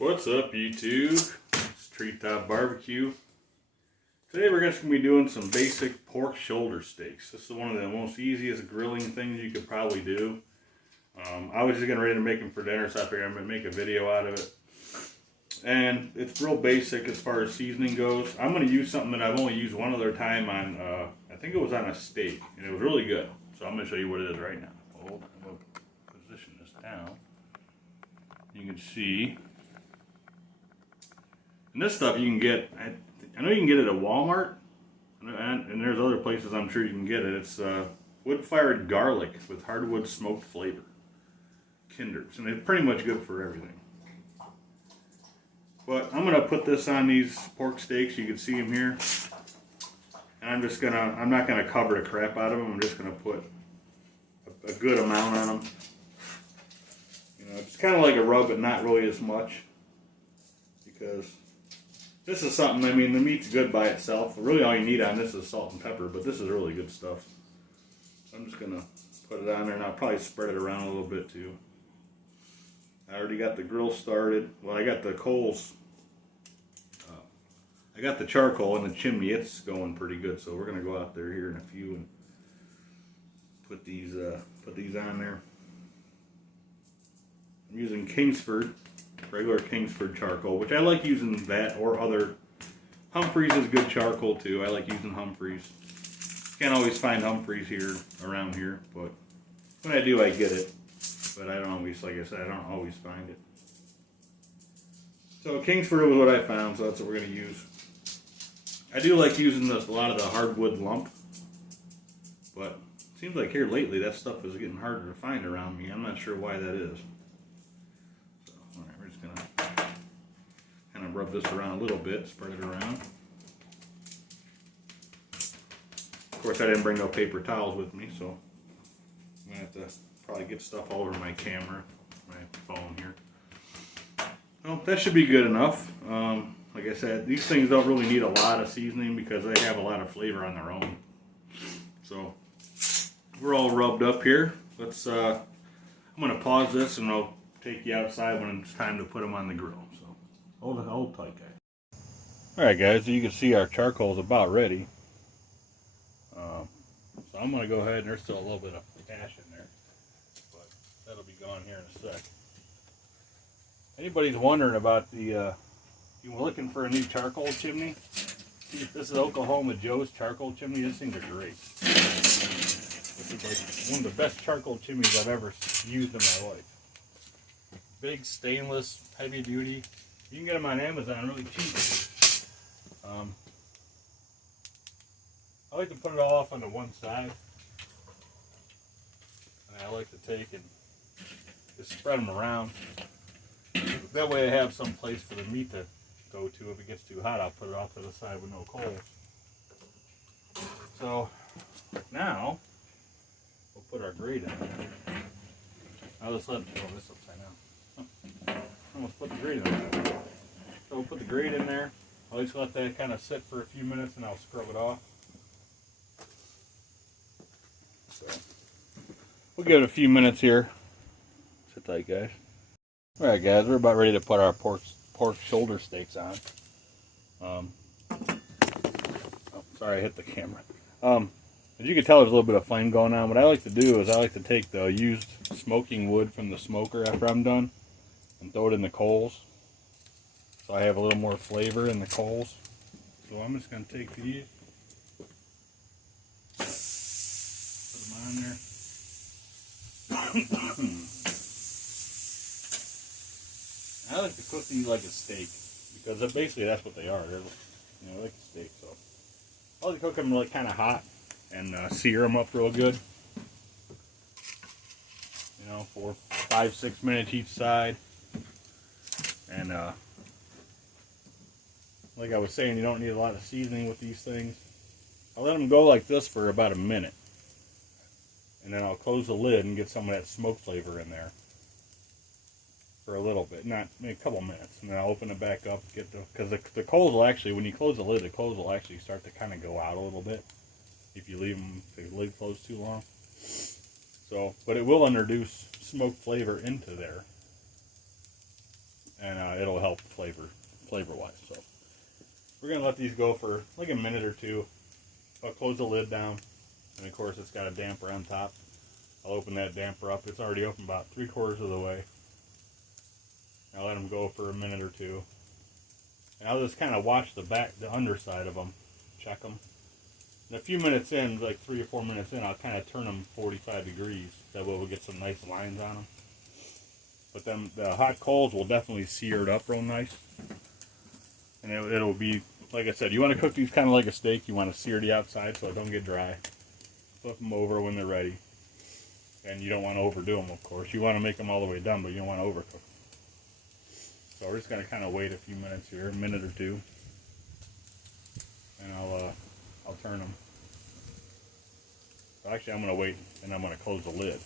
What's up, YouTube? It's Treetop Barbecue. Today we're just going to be doing some basic pork shoulder steaks. This is one of the most easiest grilling things you could probably do. I was just getting ready to make them for dinner, so I figured I'm going to make a video out of it. And it's real basic as far as seasoning goes. I'm going to use something that I've only used one other time on, I think it was on a steak, and it was really good. So I'm going to show you what it is right now. Hold on, I'm going to position this down. You can see. And this stuff you can get, I know you can get it at Walmart, and there's other places I'm sure you can get it. It's wood-fired garlic with hardwood smoked flavor. Kinder's, and it's pretty much good for everything. But I'm going to put this on these pork steaks, you can see them here. And I'm not going to cover the crap out of them, I'm just going to put a good amount on them. You know, it's kind of like a rub, but not really as much. Because this is something, I mean, the meat's good by itself. Really all you need on this is salt and pepper, but this is really good stuff. So I'm just going to put it on there, and I'll probably spread it around a little bit too. I already got the grill started. Well, I got the coals. I got the charcoal in the chimney. It's going pretty good, so we're going to go out there here in a few and put these on there. I'm using Kingsford. Regular Kingsford charcoal, which I like using that or other. Humphreys is good charcoal too. I like using Humphreys. Can't always find Humphreys here around here, but when I do, I get it. But I don't always, like I said, I don't always find it. So Kingsford was what I found, so that's what we're going to use. I do like using a lot of the hardwood lump, but it seems like here lately that stuff is getting harder to find around me. I'm not sure why that is. Kind of rub this around a little bit, spread it around. Of course, I didn't bring no paper towels with me, so I'm going to have to probably get stuff all over my camera, my phone here. Well, that should be good enough. Like I said, these things don't really need a lot of seasoning because they have a lot of flavor on their own. So, we're all rubbed up here. I'm going to pause this and I'll take you outside when it's time to put them on the grill. So hold tight, guys. Alright guys, so you can see our charcoal is about ready. So I'm going to go ahead, and there's still a little bit of ash in there, but that'll be gone here in a sec. Anybody's wondering about the, you were looking for a new charcoal chimney? This is Oklahoma Joe's charcoal chimney. This thing's are great. This is like one of the best charcoal chimneys I've ever used in my life. Big stainless, heavy duty. You can get them on Amazon really cheap. I like to put it all off on the one side, and I like to take and just spread them around. That way I have some place for the meat to go to. If it gets too hot, I'll put it off to the side with no coals. So now we'll put our grate in there. I'll just let this upside down. Almost put the grate in there. So we'll put the grate in there. I'll just let that kind of sit for a few minutes and I'll scrub it off. So we'll give it a few minutes here. Sit tight, guys. Alright guys, we're about ready to put our pork shoulder steaks on. Oh, sorry, I hit the camera. As you can tell, there's a little bit of flame going on. What I like to do is I like to take the used smoking wood from the smoker after I'm done and throw it in the coals, so I have a little more flavor in the coals. So I'm just going to take these, put them on there. I like to cook these like a steak, because basically that's what they are. They're, you know, like a steak. So I like to cook them like kind of hot and sear them up real good. You know, for 5-6 minutes each side. And like I was saying, you don't need a lot of seasoning with these things. I'll let them go like this for about a minute, and then I'll close the lid and get some of that smoke flavor in there for a little bit, not maybe a couple minutes, and then I'll open it back up, because the coals will actually, when you close the lid, the coals will actually start to kind of go out a little bit if you leave the lid closed too long. So, but it will introduce smoke flavor into there. and it'll help flavor-wise. So we're gonna let these go for like a minute or two. I'll close the lid down, and of course it's got a damper on top. I'll open that damper up. It's already open about 3/4 of the way. I'll let them go for a minute or two, and I'll just kind of watch the underside of them, check them. And a few minutes in, like 3 or 4 minutes in, I'll kind of turn them 45 degrees. That way we'll get some nice lines on them. But then the hot coals will definitely sear it up real nice. And it'll be, like I said, you want to cook these kind of like a steak. You want to sear the outside so it don't get dry. Flip them over when they're ready. And you don't want to overdo them, of course. You want to make them all the way done, but you don't want to overcook them. So we're just going to kind of wait a few minutes here, a minute or two. And I'll turn them. So actually, I'm going to wait, and I'm going to close the lid.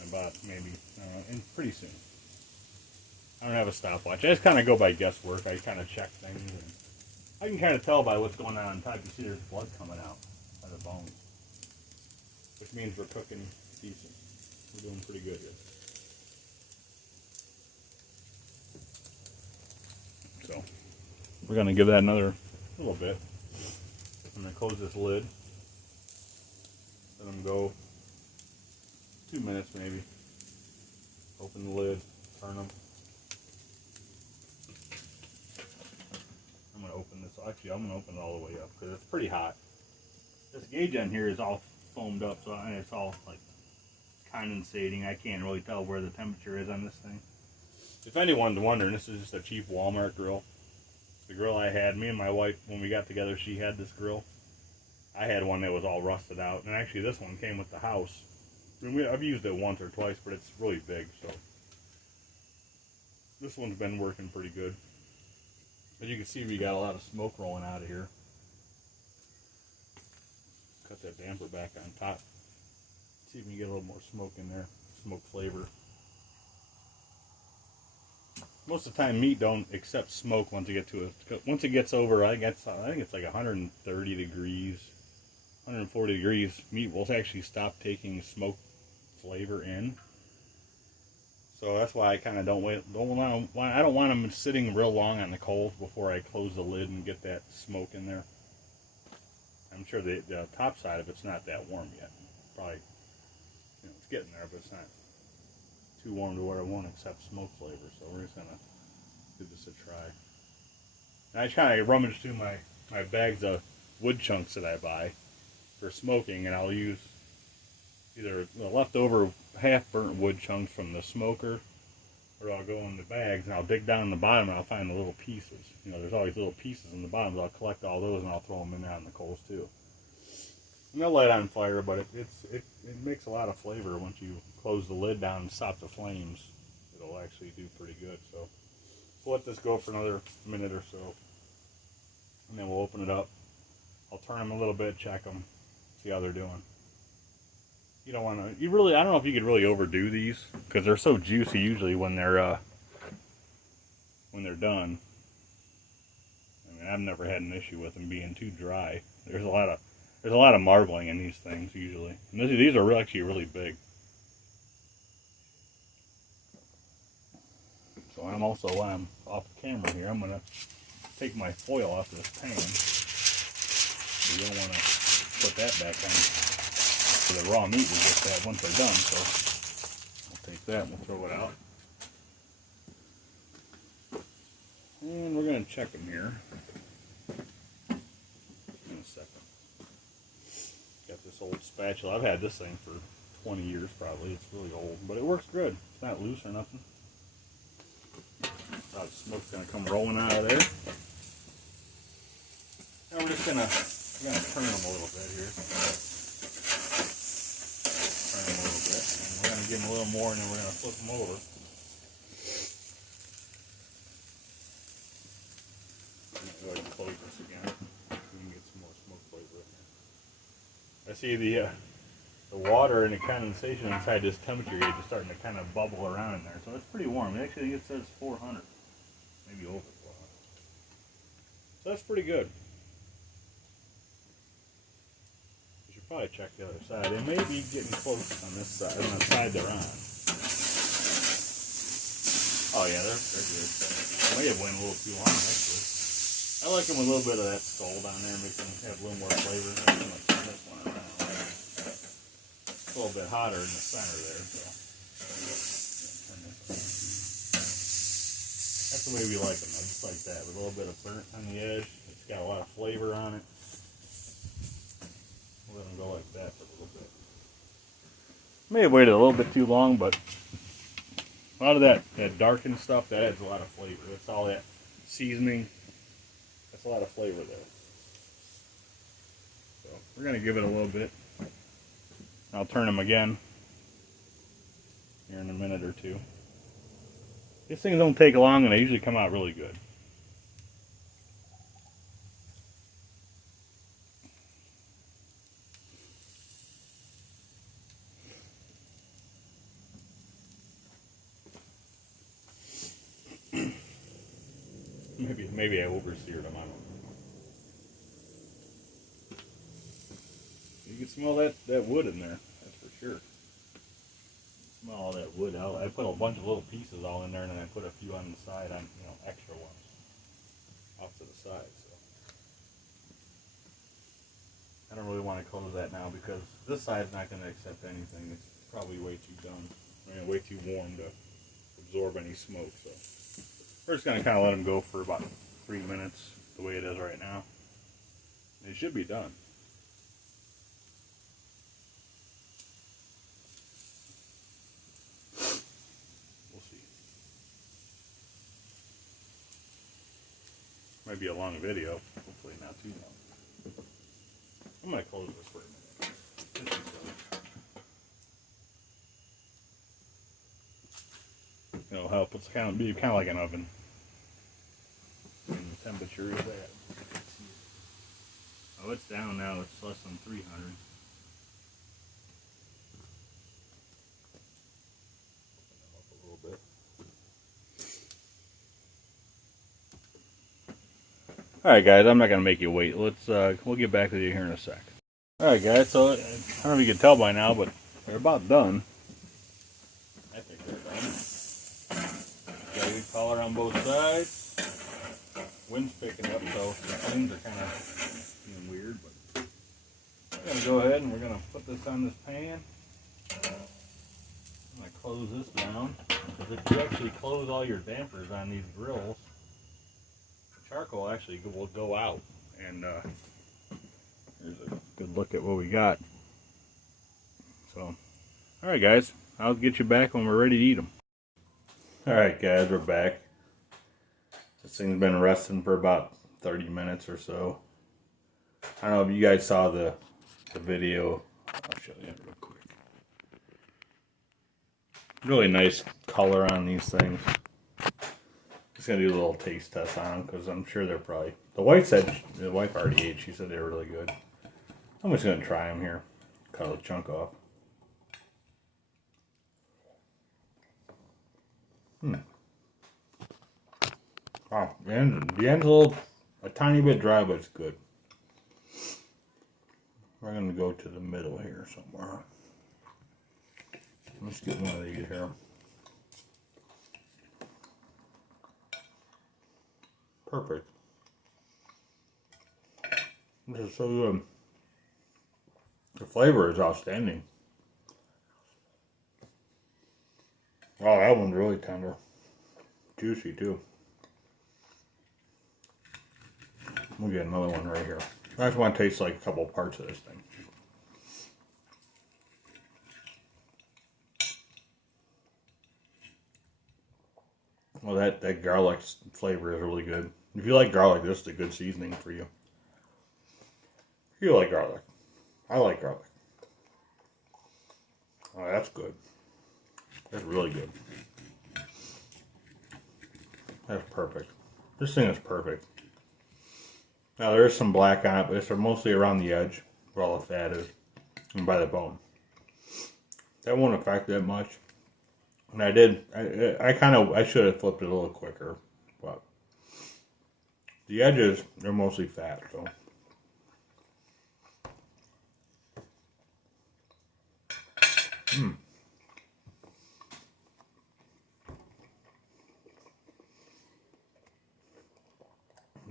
And about maybe, and pretty soon. I don't have a stopwatch. I just kind of go by guesswork. I kind of check things. And I can kind of tell by what's going on top. You see there's blood coming out by the bones. Which means we're cooking decent. We're doing pretty good here. So, we're going to give that another little bit. I'm going to close this lid. Let them go 2 minutes maybe. Open the lid, turn them. I'm going to open this. Actually, I'm going to open it all the way up because it's pretty hot. This gauge on here is all foamed up, so it's all like condensating. I can't really tell where the temperature is on this thing. If anyone's wondering, this is just a cheap Walmart grill. The grill I had, me and my wife, when we got together, she had this grill. I had one that was all rusted out, and actually this one came with the house. I mean, I've used it once or twice, but it's really big, so this one's been working pretty good. As you can see, we got a lot of smoke rolling out of here. Cut that damper back on top. See if we can get a little more smoke in there, smoke flavor. Most of the time, meat don't accept smoke once it gets over. I think it's like 130 degrees, 140 degrees. Meat will actually stop taking smoke flavor in. So that's why I kind of I don't want them sitting real long on the coals before I close the lid and get that smoke in there. I'm sure the top side of it's not that warm yet. Probably, it's getting there, but it's not too warm to where it won't accept smoke flavor. So we're just gonna give this a try. And I kind of rummage through my bags of wood chunks that I buy for smoking, and I'll use either the leftover half-burnt wood chunks from the smoker, or I'll go in the bags and I'll dig down in the bottom and I'll find the little pieces. There's always little pieces in the bottom, so I'll collect all those and I'll throw them in there on the coals too. And they'll light on fire, but it makes a lot of flavor once you close the lid down and stop the flames. It'll actually do pretty good. So we'll let this go for another minute or so, and then we'll open it up. I'll turn them a little bit, check them, see how they're doing. You don't want to. I don't know if you could really overdo these because they're so juicy usually when they're done. I mean, I've never had an issue with them being too dry. There's a lot of marbling in these things usually. And these are actually really big. So I'm also, while I'm off the camera here, I'm gonna take my foil off this pan. You don't want to put that back on. The raw meat will get that once they're done, so I'll take that and we'll throw it out. And we're going to check them here in a second. Got this old spatula. I've had this thing for 20 years probably. It's really old, but it works good. It's not loose or nothing. The smoke's going to come rolling out of there. Now we're just going to turn them a little bit here. Turn them a little bit, and we're going to give them a little more, and then we're going to flip them over. Go ahead and close this again. We can get some more smoke flavor in there. I see the water and the condensation inside this temperature gauge is starting to kind of bubble around in there, so it's pretty warm. Actually, it says 400, maybe over 400. So that's pretty good. Probably check the other side. They may be getting close on this side, on the side they're on. Oh yeah, they're good. I may have went a little too long actually. I like them with a little bit of that scald on there, makes them have a little more flavor. This one around. It's a little bit hotter in the center there, so that's the way we like them. Just like that, with a little bit of burnt on the edge. It's got a lot of flavor on it. We'll let them go like that for a little bit. May have waited a little bit too long, but a lot of that darkened stuff, that adds a lot of flavor. That's all that seasoning. That's a lot of flavor there. So we're going to give it a little bit. I'll turn them again here in a minute or two. These things don't take long and they usually come out really good. Maybe I overseared them, I don't know. You can smell that wood in there, that's for sure. Smell all that wood out. I put a bunch of little pieces all in there, and then I put a few on the side, on extra ones off to the side. So I don't really want to close that now because this side's not going to accept anything. It's probably way too done. Way too warm to absorb any smoke. So we're just going to kind of let them go for about 3 minutes, the way it is right now. It should be done. Might be a long video, hopefully not too long. I'm going to close this for a minute. It'll help. It's kind of like an oven. And the temperature is at. Oh, it's down now. It's less than 300. Up a little bit. Alright guys, I'm not going to make you wait. We'll get back with you here in a sec. Alright guys, so I don't know if you can tell by now, but they're about done. I think they're done. Got a good color on both sides. Wind's picking up, so the flames are kind of being weird, but we're going to go ahead and we're going to put this on this pan. I'm going to close this down, because if you actually close all your dampers on these grills, charcoal actually will go out. And here's a good look at what we got. So, alright guys, I'll get you back when we're ready to eat them. Alright guys, we're back. This thing's been resting for about 30 minutes or so. I don't know if you guys saw the video. I'll show you real quick. Really nice color on these things. Just gonna do a little taste test on them because I'm sure they're probably. The wife already ate. She said they were really good. I'm just gonna try them here. Cut a chunk off. Wow, the end's a tiny bit dry, but it's good. We're gonna go to the middle here somewhere. Let's get one of these here. Perfect. This is so good. The flavor is outstanding. Oh, that one's really tender. Juicy too. We'll get another one right here. I just want to taste like a couple parts of this thing. Well, that garlic flavor is really good. If you like garlic, this is a good seasoning for you. If you like garlic. I like garlic. Oh, that's good. That's really good. That's perfect. This thing is perfect. Now there is some black on it, but it's mostly around the edge where all the fat is and by the bone. That won't affect that much. And I should have flipped it a little quicker, but the edges, they're mostly fat, so.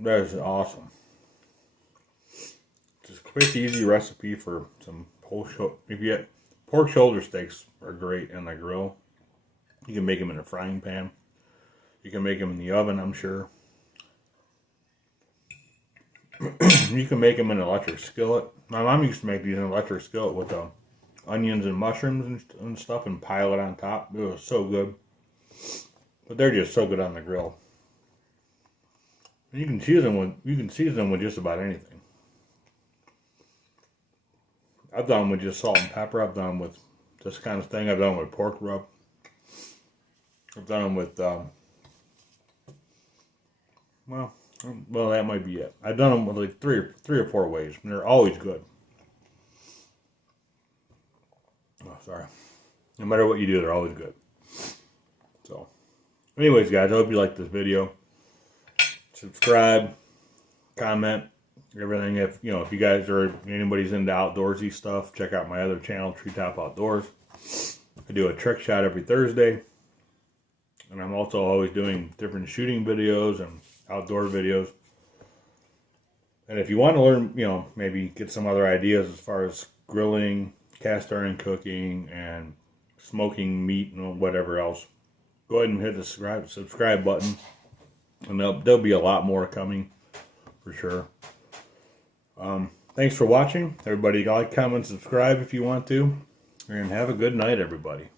That is awesome. Just a quick, easy recipe for some if you get pork shoulder steaks are great in the grill. You can make them in a frying pan. You can make them in the oven, I'm sure. You can make them in an electric skillet. My mom used to make these in an electric skillet with onions and mushrooms and stuff and pile it on top. It was so good. But they're just so good on the grill. You can season them with just about anything. I've done them with just salt and pepper. I've done them with this kind of thing. I've done them with pork rub. I've done them with well, that might be it. I've done them with like three or four ways, and they're always good. Oh, sorry. No matter what you do, they're always good. So, anyways, guys, I hope you liked this video. Subscribe, comment, everything. If you guys or anybody's into outdoorsy stuff, check out my other channel, Treetop Outdoors. I do a trick shot every Thursday, and I'm also always doing different shooting videos and outdoor videos. And if you want to learn, maybe get some other ideas as far as grilling, cast iron cooking, and smoking meat and whatever else, go ahead and hit the subscribe button. And there'll be a lot more coming, for sure. Thanks for watching. Everybody like, comment, subscribe if you want to. And have a good night, everybody.